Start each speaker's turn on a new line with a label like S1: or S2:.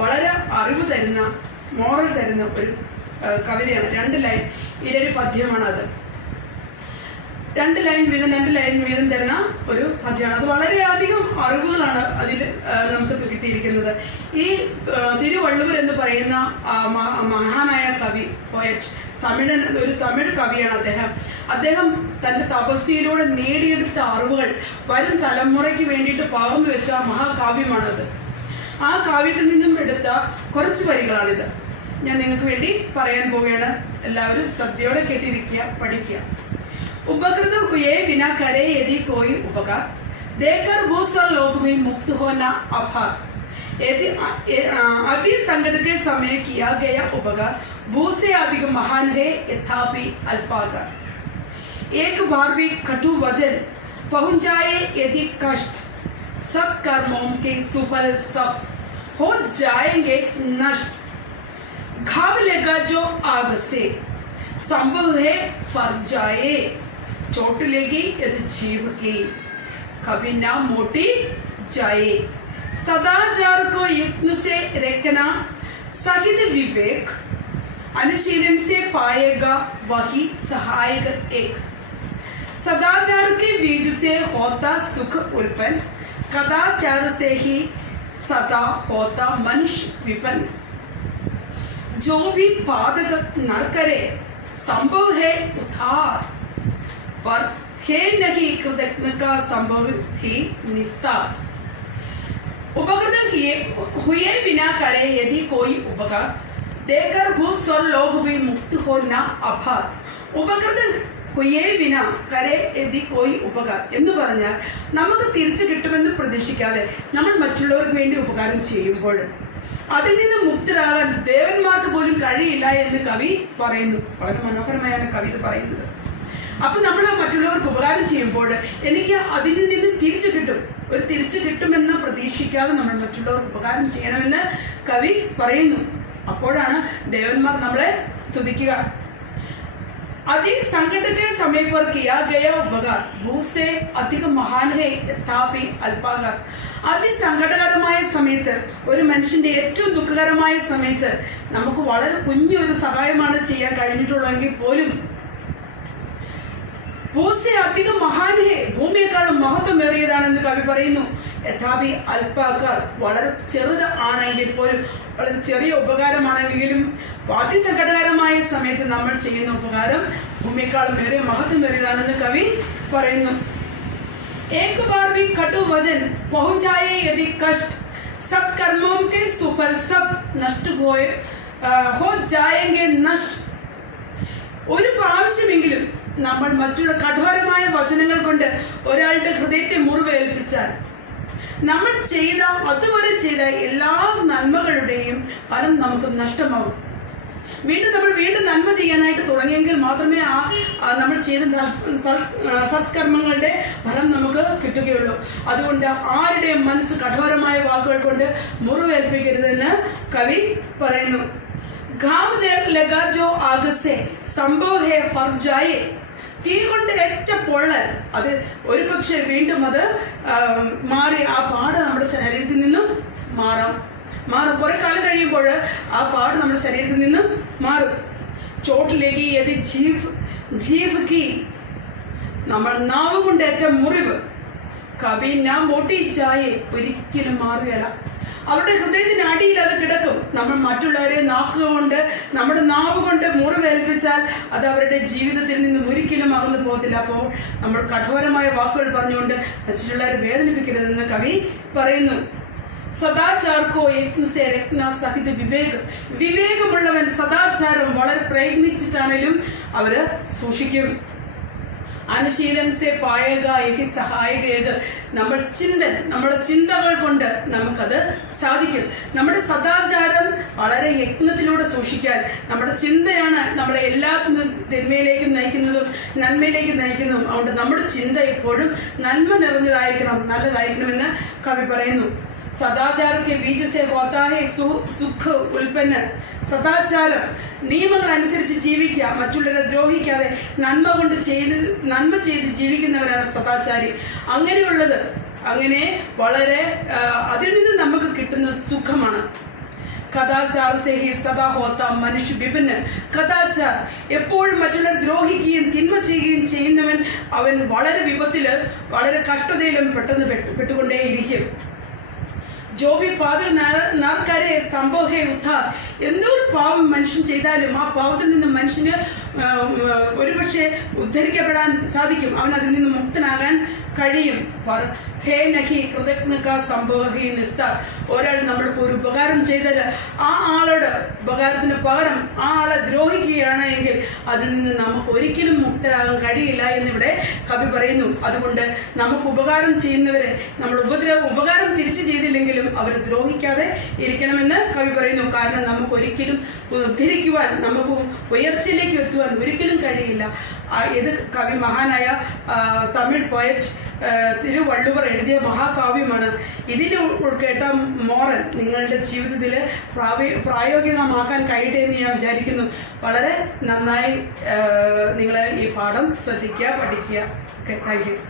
S1: വളരെ അറിവ് തരുന്ന മോറൽ തരുന്ന ഒരു കവിതയാണ്. രണ്ട് ലൈൻ ഇരടി പദ്യമാണ് അത് രണ്ട് ലൈൻ വീതം രണ്ട് ലൈൻ വീതം തരുന്ന ഒരു പദ്യമാണ്. അത് വളരെയധികം അറിവുകളാണ് അതിൽ നമുക്ക് കിട്ടിയിരിക്കുന്നത്. ഈ തിരുവള്ളുവർ എന്ന് പറയുന്ന മഹാനായ കവി പോയറ്റ് തമിഴൻ ഒരു തമിഴ് കവിയാണ് അദ്ദേഹം. അദ്ദേഹം തന്റെ തപസ്യയിലൂടെ നേടിയെടുത്ത അറിവുകൾ വരും തലമുറയ്ക്ക് വേണ്ടിയിട്ട് പകർന്നു വെച്ച മഹാകാവ്യമാണത്. ആ കാവ്യത്തിൽ നിന്നും എടുത്ത കുറച്ച് വരികളാണിത് ഞാൻ നിങ്ങൾക്ക് വേണ്ടി പറയാൻ പോവുകയാണ് എല്ലാവരും ശ്രദ്ധയോടെ കേട്ടിരിക്കുക പഠിക്കുക उपकृत हुए बिना करे यदि कोई उपकार देकर भूस्वर लोक में मुक्त होना अभार यदि अति संकट के समय किया गया उपकार भू से अधिक महान है यथापि अल्पाकार एक बार भी कटु वजन पहुंचाए यदि कष्ट सत्कर्मों के सुफल सब हो जाएँगे नष्ट। घाव लेगा जो आग से। संभव है फर जाए। चोट लेगी यदि जीव की। कभी ना मोटी जाए। सदाचार को यत्न से रखना, सहित विवेक। अनुशीलन से पाएगा वही सहायक एक। सदाचार के बीज से होता सुख उत्पन्न। कदाचार से ही सदा होता मनुष्य विपन्न। जो भी बाधक न करे, संभव है उधार पर हे नहीं कृतज्ञ का संभव ही निस्तार उपकृत किए हुए बिना करे, यदि कोई उपकार देकर भूस्वर लोग भी मुक्त हो ना अभार उपकृत ഹുയേ വിന കരേ എതി കോയി ഉപകാരം എന്ന് പറഞ്ഞാൽ നമുക്ക് തിരിച്ചു കിട്ടുമെന്ന് പ്രതീക്ഷിക്കാതെ നമ്മൾ മറ്റുള്ളവർക്ക് വേണ്ടി ഉപകാരം ചെയ്യുമ്പോൾ അതിൽ നിന്ന് മുക്തരാകാൻ ദേവന്മാർക്ക് പോലും കഴിയില്ല എന്ന് കവി പറയുന്നു. വളരെ മനോഹരമായാണ് കവി ഇത് പറയുന്നത്. അപ്പൊ നമ്മൾ മറ്റുള്ളവർക്ക് ഉപകാരം ചെയ്യുമ്പോൾ എനിക്ക് അതിൽ നിന്ന് തിരിച്ചു കിട്ടും. ഒരു തിരിച്ചു കിട്ടുമെന്ന് പ്രതീക്ഷിക്കാതെ നമ്മൾ മറ്റുള്ളവർക്ക് ഉപകാരം ചെയ്യണമെന്ന് കവി പറയുന്നു. അപ്പോഴാണ് ദേവന്മാർ നമ്മളെ സ്തുതിക്കുക. अधिक संकट के समय पर किया गया उपकार भू से अधिक महान है तथापि അല്പാകാർ അതിസങ്കടകരമായ സമയത്ത് ഒരു മനുഷ്യന്റെ ഏറ്റവും ദുഃഖകരമായ സമയത്ത് നമുക്ക് വളരെ കുഞ്ഞൊരു സഹായമാണ് ചെയ്യാൻ കഴിഞ്ഞിട്ടുള്ളതെങ്കിൽ പോലും ഭൂസെ അധികം മഹാൻഹെ ഭൂമിയെക്കാളും മഹത്വമേറിയതാണെന്ന് കവി പറയുന്നു യഥാപി അല്പാക്കാർ വളരെ ചെറുത് ആണെങ്കിൽ പോലും വളരെ ചെറിയ ഉപകാരമാണെങ്കിലും അതിസങ്കടകരമായ സമയത്ത് നമ്മൾ ചെയ്യുന്ന ഉപകാരം ഭൂമിയെക്കാളും ഏറെ മഹത്വമേറിയതാണെന്ന് കവി പറയുന്നു एक बार भी कटु वजन पहुंचाए यदि कष्ट सत्कर्मों के सुफल सब नष्ट हो हो जाएंगे नष्ट ഒരു പ്രാവശ്യമെങ്കിലും നമ്മൾ മറ്റുള്ള കഠോരമായ വചനങ്ങൾ കൊണ്ട് ഒരാളുടെ ഹൃദയത്തെ മുറിവേൽപ്പിച്ചാൽ നമ്മൾ ചെയ്ത അതുവരെ ചെയ്ത എല്ലാ നന്മകളുടെയും ഫലം നമുക്ക് നഷ്ടമാകും വീണ്ടും നമ്മൾ വീണ്ടും നന്മ ചെയ്യാനായിട്ട് തുടങ്ങിയെങ്കിൽ മാത്രമേ ആ നമ്മൾ ചെയ്ത സത്കർമ്മങ്ങളുടെ ഫലം നമുക്ക് കിട്ടുകയുള്ളൂ. അതുകൊണ്ട് ആരുടെയും മനസ്സ് കഠോരമായ വാക്കുകൾ കൊണ്ട് മുറിവേൽപ്പിക്കരുതെന്ന് കവി പറയുന്നു. ഗാവ് ജോ ആഗസെ സംഭവ ഹേ ഫർജായേ തീ കൊണ്ട് ഏറ്റ പൊള്ളൽ. അത് ഒരു പക്ഷേ വീണ്ടും അത് മാറി ആ പാട് നമ്മുടെ ശരീരത്തിൽ നിന്നും മാറാം. മാറും. കുറെ കാലം കഴിയുമ്പോൾ ആ പാട് നമ്മുടെ ശരീരത്തിൽ നിന്നും മാറും. ചോട്ടിലേക്ക് യതി ജീവ് ജീവ് കി നമ്മൾ നാവ് കൊണ്ട് ഏറ്റ മുറിവ്. കവി ഞാൻ മോട്ടിച്ചായേ ഒരിക്കലും മാറുകയല്ല. അവരുടെ ഹൃദയത്തിന് അടിയിൽ അത് കിടക്കും. നമ്മൾ മറ്റുള്ളവരെ നാക്കുകൊണ്ട് നമ്മുടെ നാവ് കൊണ്ട് മുറിവേൽപ്പിച്ചാൽ അത് അവരുടെ ജീവിതത്തിൽ നിന്നും ഒരിക്കലും അകന്നു പോകത്തില്ല. അപ്പോൾ നമ്മൾ കഠോരമായ വാക്കുകൾ പറഞ്ഞുകൊണ്ട് മറ്റുള്ളവരെ വേദനിപ്പിക്കരുതെന്ന് കവി പറയുന്നു. സദാചാർക്കോ യജ്ഞ സഹിത വിവേകം. വിവേകമുള്ളവൻ സദാചാരം വളരെ പ്രയത്നിച്ചിട്ടാണെങ്കിലും അവർ സൂക്ഷിക്കും. അനുശീലൻ സെ പായക എനിക്ക് സഹായികയത് നമ്മൾ ചിന്ത നമ്മുടെ ചിന്തകൾ കൊണ്ട് നമുക്കത് സാധിക്കും. നമ്മുടെ സദാചാരം വളരെ യത്നത്തിലൂടെ സൂക്ഷിക്കാൻ നമ്മുടെ ചിന്തയാണ് നമ്മളെ എല്ലാ തിന്മയിലേക്കും നയിക്കുന്നതും നന്മയിലേക്ക് നയിക്കുന്നതും. അതുകൊണ്ട് നമ്മുടെ ചിന്ത എപ്പോഴും നന്മ നിറഞ്ഞതായിരിക്കണം നല്ലതായിരിക്കണമെന്ന് കവി പറയുന്നു. സദാചാര के बीज से होता है सु- സുഖ ഉൽപ്പന്ന സദാചാരം നിയമങ്ങൾ അനുസരിച്ച് ജീവിക്കുക മറ്റുള്ളവരെ ദ്രോഹിക്കാതെ നന്മ കൊണ്ട് ചെയ്ത് നന്മ ചെയ്ത് ജീവിക്കുന്നവരാണ് സദാചാരി അങ്ങനെയുള്ളത് അങ്ങനെ വളരെ ആ, അതിൽ നിന്ന് നമുക്ക് കിട്ടുന്ന സുഖമാണ് കഥാചാർ സെഹി സദാ ഹോത്ത മനുഷ്യ വിപിന് കഥാചാർ എപ്പോഴും മറ്റുള്ളവർ ദ്രോഹിക്കുകയും തിന്മ ചെയ്യുകയും ചെയ്യുന്നവൻ അവൻ വളരെ വിപത്തില് വളരെ കഷ്ടതയിലും പെട്ടെന്ന് പെട്ടു പെട്ടുകൊണ്ടേയിരിക്കും ജോബി പാതിൽ നാർക്കാരെ സംഭവ യുദ്ധ എന്തൊരു പാവം മനുഷ്യൻ ചെയ്താലും ആ പാവത്തിൽ നിന്ന് മനുഷ്യന് ഒരുപക്ഷെ ഉദ്ധരിക്കപ്പെടാൻ സാധിക്കും. അവൻ അതിൽ നിന്ന് മുക്തനാകാൻ കഴിയും. ഹേ നഹി കൃതജ്ഞക സംഭവഹി നിസ്താർ ഒരാൾ നമ്മൾക്ക് ഒരു ഉപകാരം ചെയ്താൽ ആ ആളോട് ഉപകാരത്തിന് പകരം ആ ആളെ ദ്രോഹിക്കുകയാണ് എങ്കിൽ അതിൽ നിന്ന് നമുക്ക് ഒരിക്കലും മുക്തരാകാൻ കഴിയില്ല എന്നിവിടെ കവി പറയുന്നു. അതുകൊണ്ട് നമുക്ക് ഉപകാരം ചെയ്യുന്നവരെ നമ്മൾ ഉപദ്രവ ഉപകാരം തിരിച്ചു ചെയ്തില്ലെങ്കിലും അവരെ ദ്രോഹിക്കാതെ ഇരിക്കണമെന്ന് കവി പറയുന്നു. കാരണം നമുക്ക് ഒരിക്കലും ഉദ്ധരിക്കുവാൻ നമുക്ക് ഉയർച്ചയിലേക്ക് എത്തുവാൻ ഒരിക്കലും കഴിയില്ല. ഇത് കവി മഹാനായ തമിഴ് പോയറ്റ് തിരുവള്ളുവർ എഴുതിയ മഹാകാവ്യമാണ്. ഇതിൽ കേട്ട മോറൽ നിങ്ങളുടെ ജീവിതത്തിൽ പ്രായോഗികമാക്കാൻ കഴിയട്ടെ എന്ന് ഞാൻ വിചാരിക്കുന്നു. വളരെ നന്നായി നിങ്ങളെ ഈ പാഠം ശ്രദ്ധിക്കുക പഠിക്കുക. Okay, thank you.